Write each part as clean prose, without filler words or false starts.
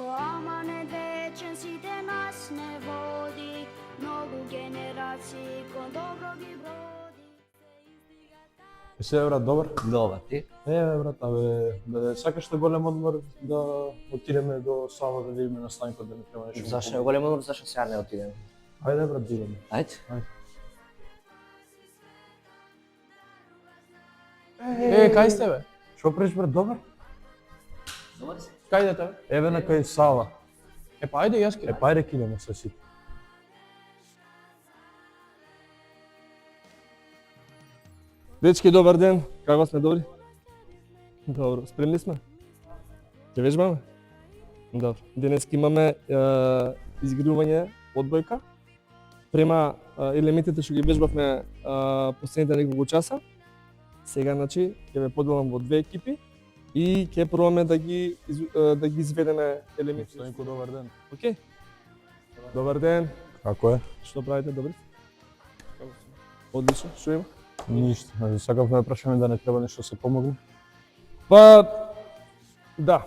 Ко ама не вечен сите нас не води, многу генерации кон добро ги броди. Се брат, добар? Добар, ти? Брат, сакаш ли голем одмор да отидеме до Сава да видиме настаникот да не треба нешто? Зашто не голем одмор, зашто сега не отидеме? Ајде брат, да идеме. Ајде. Кај сте бе? Шо преш брат, добар? Добар си. Кај идете бе? Еве на кај Сава. Па ајде јас ки. Па ајде ќе идеме со сите. Дечки, добар ден. Како сме, добри? Добро, спремни сме? Ќе вежбаме? Добро. Денеска имаме изигрување одбојка. Према елементите што ги вежбавме последните неколку часа. Сега, значи, ќе ве поделам во две екипи и ќе пробаме да ги изведеме елементите. Настанико, добар ден. Океј? Добар ден. Како е? Што правите, добри? Одлично. Што има? Ништо. Сакавме да прашаме да не треба нешто се помогне. Па, да.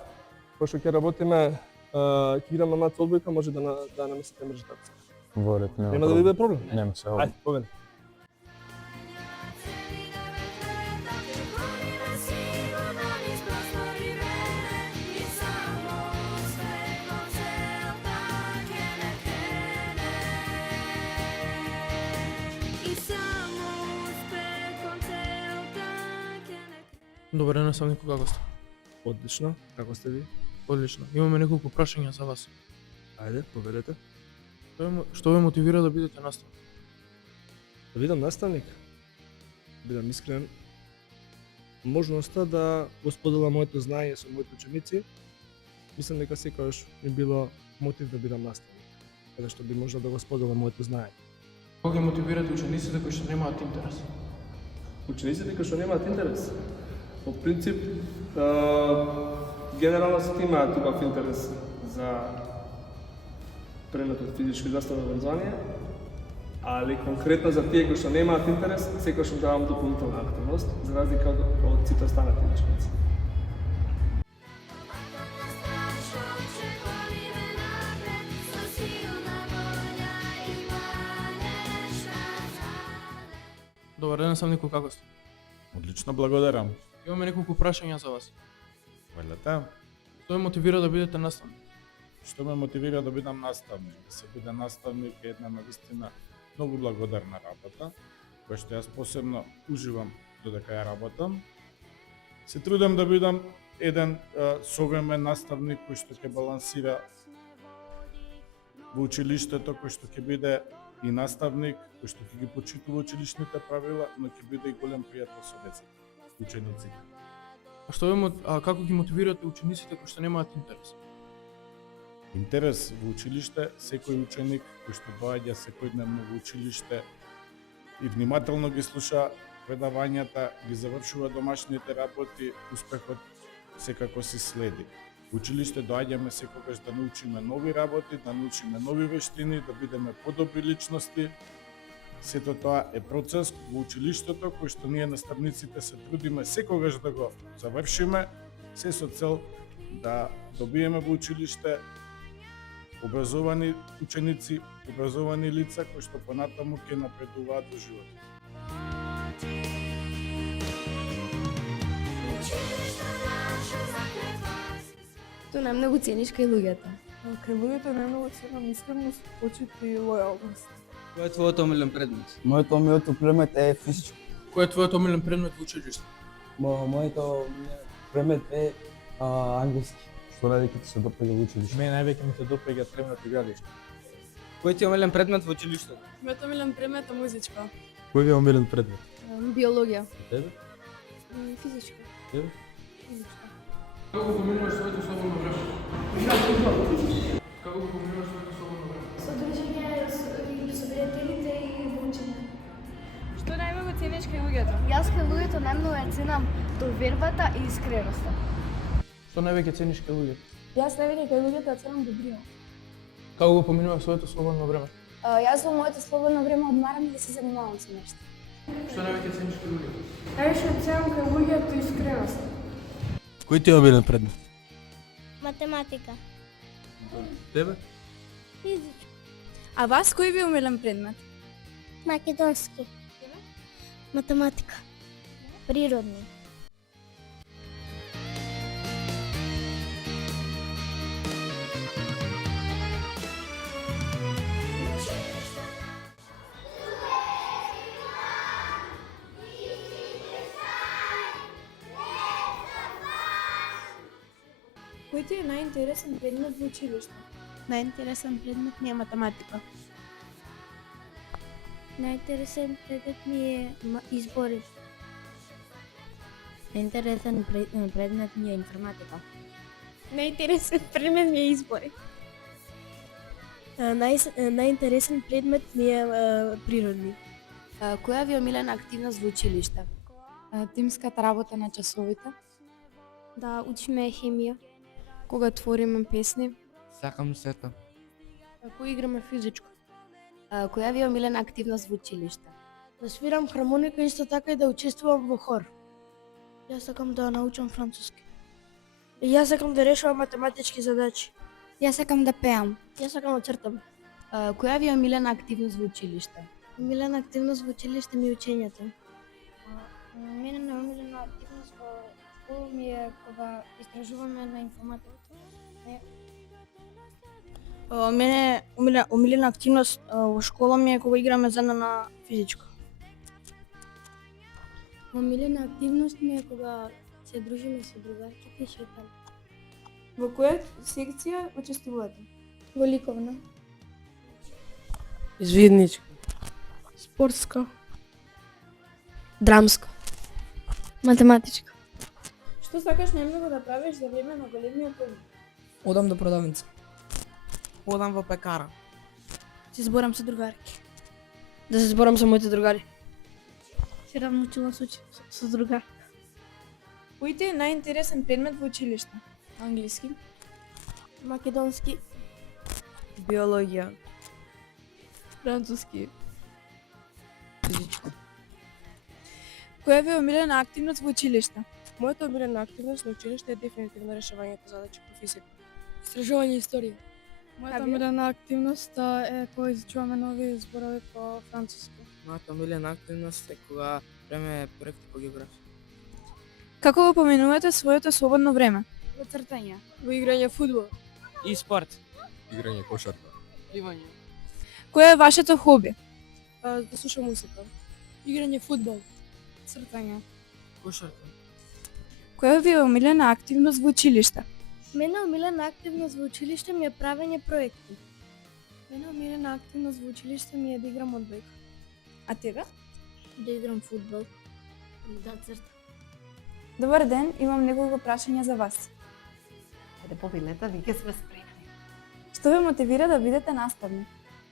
Пошто ќе работиме, ќе играме мац одбојка, може да намесите мрежата. Во ред, Нема да биде проблем? Нема се. Ајде, поведе. Добар ден, наставнику, како сте? Одлично. Како сте ви? Одлично. Имаме неколку прашања за вас. Ајде, поведете. Што ве мотивира да бидете наставник? Да бидам наставник, бидам искрен, можноста да го споделам моето знаење со моите ученици, мислам дека секогаш ми било мотив да бидам наставник, каде што би можел да го споделам моето знаење. Кога ги мотивирате учениците кои што немаат интерес? Учениците кои што немаат интерес, по принцип, генерално сите имаат убав интерес за предметот физичко наставно образование, али конкретно за тие кои што немаат интерес, секогаш им давам дополнителна активност, за разлика од сите останати ученици. Добар ден, наставнику, како сте? Одлично, благодарам. Имаме неколку прашања за вас. Валјата. Што ве мотивира да бидете наставник? Што ме мотивира да бидам наставник? Да се биде наставник е една навистина многу благодарна работа, која што јас посебно уживам додека ја работам. Се трудам да бидам еден современ наставник кој што ќе балансира во училиштето, кој што ќе биде и наставник, кој што ќе ги почитува училишните правила, но ќе биде и голем пријател со децата, учениците. Како ги мотивирате учениците кои што немаат интерес? Интерес во училиште, секој ученик кој што доаѓа секојдневно во училиште и внимателно ги слуша предавањата, ги завршува домашните работи, успехот секако си следи. Во училиште доаѓаме секогаш да научиме нови работи, да научиме нови вештини, да бидеме подобри личности. Сето тоа е процес во училиштето кој што ние наставниците се трудиме секогаш да го завршиме, се со цел да добиеме во училиште образовани ученици, образовани лица кои што понатаму ќе напредуваат во животот. Тоа најмногу цениш кај луѓето? Кај луѓето најмногу ценам искреност, почит и лојалност. Кој е твојот омилен предмет? Мојот омилен предмет е физичко. Кој е твојот омилен предмет во училиште? Мојот омилен предмет е англиски. Што највеќе ти се допаѓа во училиште? Мене највеќе ми се допаѓа предметот игралиште. Кој ти е омилен предмет во училиштето? Мојот омилен предмет е музичко. Кој ви е омилен предмет? Биологија. Тебе? Физичко. Тебе? Физичко. Како го поминуваш своето слободно време? Како го поминуваш своето слободно време? Со дружење со пријателите и во учење. Што најмногу цениш кај луѓето? Јас кај луѓето најмногу ја ценам довербата и искреноста. Што највеќе цениш кај луѓето? Јас највеќе кај луѓето ја ценам добрина. Како го поминуваш своето слободно време? Јас во моето слободно време одмарам и да се занимавам со нешто. Што највеќе цениш кај луѓето? Највеќе ценам кај луѓето искреност. Кој ти е омилен предмет? Математика. Тебе? Физичко. А вас кој ви е умилен предмет? Македонски. Математика. Природни. Кој ти е најинтересен предмет во училиште? Најинтересен предмет ми е математика. Најинтересен предмет ми е избори. Најинтересен предмет ми е информатика. Најинтересен предмет ми е избори. Најинтересен предмет ми е природни. Која ви е омилена активност во училиште? Тимската работа на часовите, Да учиме хемија. кога твориме песни, Сакам сето. ако играме физичко. Која ви е омилена активност во училиште? Да свирам хармоника, исто така и да учествувам во хор. Јас сакам да научам француски. Јас сакам да решавам математички задачи. Јас сакам да пеам. Јас сакам да цртам. Која ви е омилена активност во училиште? Омилена активност во училиште ми е учењето. Мене најомилена активност во школа ми е кога истражуваме на информатика. Мене омилена активност во школа ми е кога играме заедно на физичко. Омилена активност ми е кога се дружиме со другарките и шетаме. Во која секција учествувате? Во ликовна. Извидничка. Спортска. Драмска. Математичка. Што сакаш најмногу да правиш за време на големиот одмор? Одам до продавница. Одам во пекара. Се зборам со другарки. Да се зборам со моите другари. Се равнучувам со другарка. Кој ти е најинтересен предмет во училиште? Англиски. Македонски. Биологија. Француски. Физичко. Која ви е омилена активност во училиште? Мојата омилена активност на училиште е дефинитивно решавањето задачи по физика. Истражување историја. Мојата омилена активност е кога изучуваме нови зборови по француски. Мојата омилена активност е кога правиме проекти по географија. Како го поменувате своето слободно време? Во цртање. Во играње фудбал. И спорт. Играње кошарка. Пливање. Кој е вашето хоби? Да слушам музика. Играње фудбал. Цртање. Кошарка. Која ви е омилена активност во училиште? Мене омилена активност во училиште ми е правење проекти. Мене омилена активност во училиште ми е да играм одбојка. А тебе? Да играм фудбал. Да цртам. Добар ден, имам неколку прашања за вас. Ајде повелете, веќе сме спремни. Што ве мотивира да бидете наставник?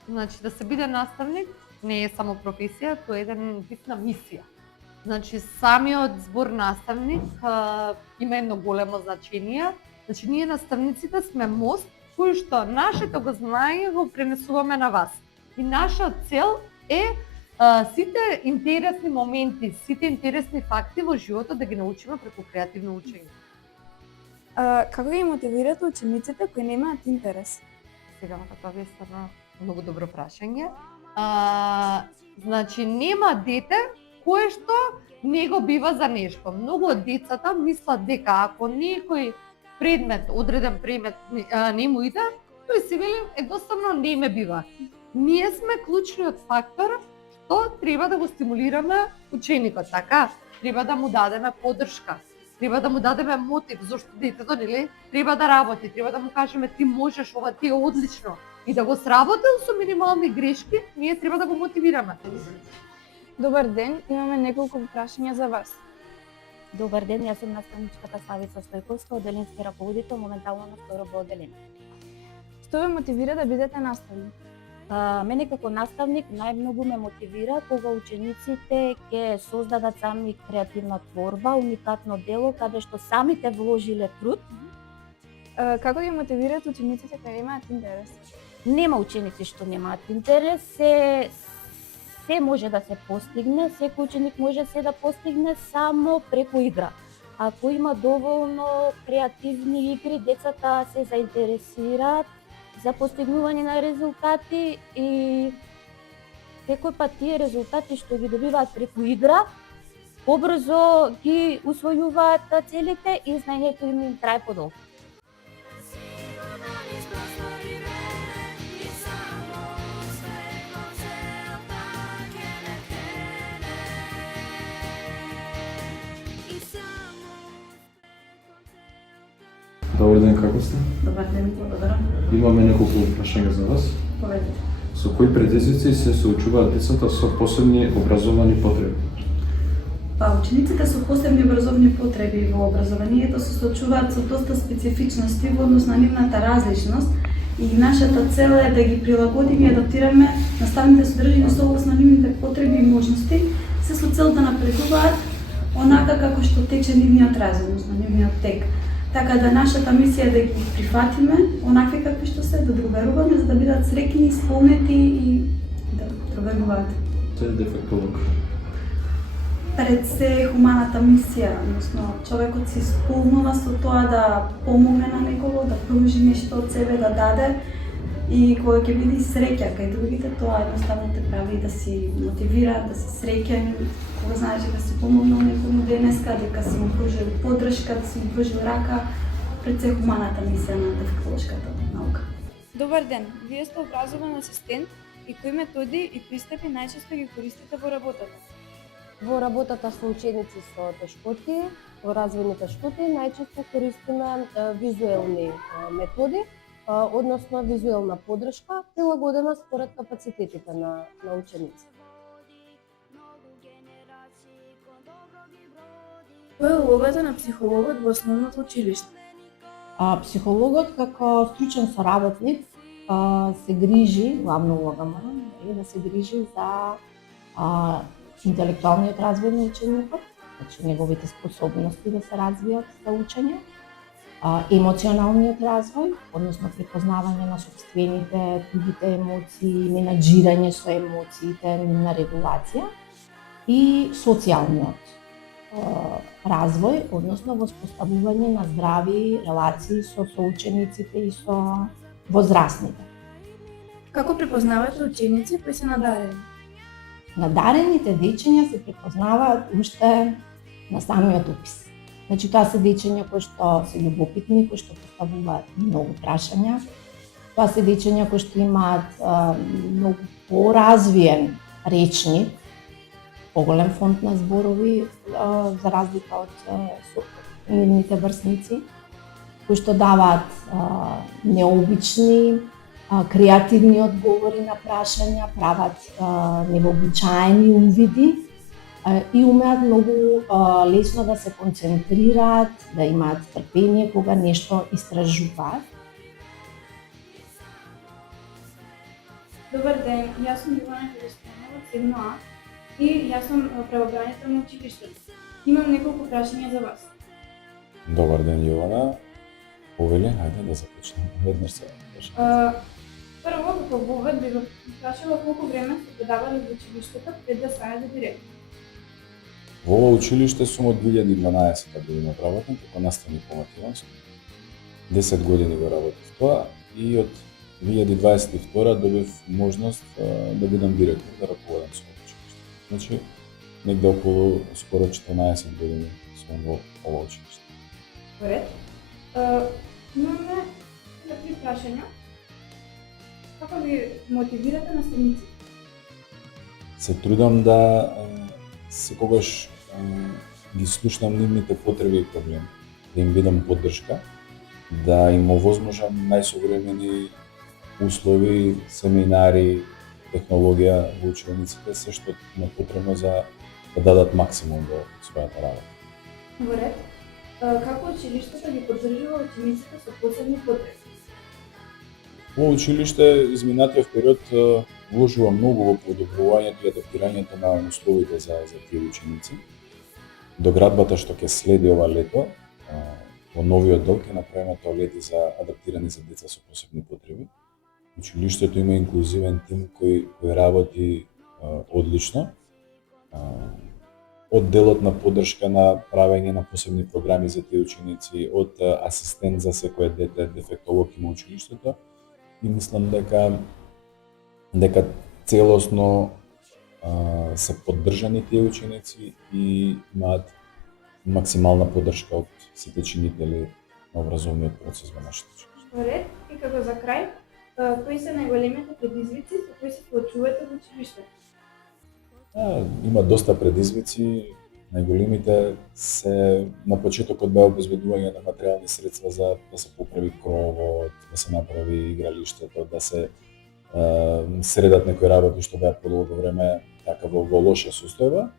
Значи, да се биде наставник не е само професија, тоа е еден вид на мисија. Значи, самиот збор наставник има едно големо значение. Значи, ние наставниците сме мост кој што нашето го знаење го пренесуваме на вас. И наша цел е сите интересни моменти, сите интересни факти во животот да ги научиме преку креативно учење. Како ги мотивирате учениците кои немаат интерес? Сега тоа е стварно многу добро прашање. Значи, нема дете кое што не го бива за нешто. Многу од децата мислат дека ако некој предмет, одреден предмет не му иде, тој си вели едноставно не ме бива. Ние сме клучниот фактор што треба да го стимулираме ученикот, така? Треба да му дадеме поддршка, треба да му дадеме мотив, зашто детето, нели, треба да работи, треба да му кажеме ти можеш, ова ти е одлично. И да го сработил со минимални грешки, ние треба да го мотивираме. Добар ден, имаме неколку прашања за вас. Добар ден, јас сум наставничката Савица Стојковска, оделенски раководител, моментално на второ одделение. Што ве мотивира да бидете наставник? Мене како наставник најмногу ме мотивира кога учениците ќе создадат сами креативна творба, уникатно дело каде што самите вложиле труд. Како ги мотивирате учениците кои немаат интерес? Нема ученици што немаат интерес, се може да се постигне, секој ученик може се да постигне само преку игра. Ако има доволно креативни игри, децата се заинтересираат за постигнување на резултати и секој пат тие резултати што ги добиваат преку игра, побрзо ги усвојуваат целите и знаењето им трае подолго. Добар ден, како сте? Добар ден, благодарам. Имаме неколку прашања за вас. Поведете. Со кои предизвици се соочуваат децата со посебни образовани потреби? Учениците со посебни образовни потреби во образованието се соочуваат со доста специфичности во однос на нивната различност и нашата цел е да ги прилагодиме и адаптираме наставните содржини со оглед на нивните потреби и можности, се со цел да напредуваат онака како што тече нивниот развој, односно нивниот тек. Така да нашата мисија е да ги прифатиме онакви какви што се, да другаруваме за да бидат среќни, исполнети и да другаруваат. Се дефектолог. Пред се хуманата мисија, односно човекот се исполнува со тоа да помогне на некого, да пружи нешто од себе, да даде и кога ќе биде среќа кај другите, тоа едноставно те прави да си мотивира, да си среќен, кога знаеш дека си помогнал некому денеска, дека си му пружил поддршка, да си му пружил рака, пред се хуманата мисија на дефектолошката наука. Добар ден, вие сте образован асистент и кои методи и пристапи најчесто ги користите во работата? Во работата со ученици со тешкоти, во развојни тешкоти, најчесто користиме визуелни методи, односно визуелна поддршка, прилагодена според капацитетите на ученици. Која е улогата на психологот во основното училиште? Психологот како стручен соработник се грижи, главна улога му е да се грижи за интелектуалниот развој на ученикот, значи неговите способности да се развијат за учење, емоционалниот развој, односно препознавање на сопствените, тугите емоции, менаџирање со емоциите, нивна регулација и социјалниот развој, односно воспоставување на здрави релации со соучениците и со возрастните. Како препознавате ученици кои се надарени? Надарените дечиња се препознаваат уште на самиот упис. Значи тоа се дечиња кои што се љубопитни, кои што поставуваат многу прашања. Тоа се дечиња кои што имаат многу поразвиен речник, поголем фонд на зборови за разлика од нивните врсници, кои што даваат необични, креативни одговори на прашања, прават невообичаени увиди и умеат многу лесно да се концентрираат, да имаат трпение кога нешто истражуваат. Добар ден, јас сум Ивана Киристанова, 7А и јас сум правобранител на училиштето. Имам неколку прашања за вас. Добар ден, Јована. Повели, хајде да започнеме. Веднаш се прашање. Прво, како вовед би го прашала колку време сте предавали во училиштето пред да станете директор? Во ова училиште сум од 2012 година работам како наставник по македонски. 10 години го работев тоа и од 2022 добив можност да бидам директор, да ракуводам со училиште. Значи, негде околу скоро 14 години сум во ова училиште. Поред. Имаме три прашања. Како ви мотивирате наставниците? Се трудам да секогаш ги слушнам нивните потреби и проблеми, да им бидам поддршка, да им овозможам најсовремени услови, семинари, технологија во учениците, се што им е потребно за да дадат максимум во својата работа. Во ред. Како училиштето ги поддржува учениците со посебни потреби? Во училиште изминатиот период вложува многу во подобрувањето и адаптирањето на условите за тие ученици. Доградбата што ќе следи ова лето, во новиот дел ќе направиме тоалети за адаптирани за деца со посебни потреби. Училиштето има инклузивен тим кој работи одлично. Од делот на поддршка на правење на посебни програми за тие ученици, од асистент за секое дете, дефектолог има училиштето, и мислам дека целосно се поддржани тие ученици и имаат максимална поддршка од сите чинители на образовниот процес во нашето училиште. Ред и како за крај, кои се најголемите предизвици со кои се соочувате во училиште? Има доста предизвици. Најголемите се на почетокот беа обезбедување на материјални средства за да се поправи кровот, да се направи игралиштето, да се средат некои работи што беа подолго време така во лоша состојба.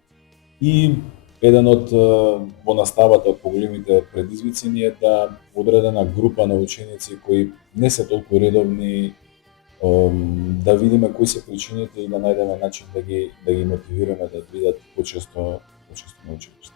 И еден од во наставата од поголемите предизвици ни е да одредена група на ученици кои не се толку редовни, да видиме кои се причините и да најдеме начин да ги мотивираме да бидат почесто на училиште.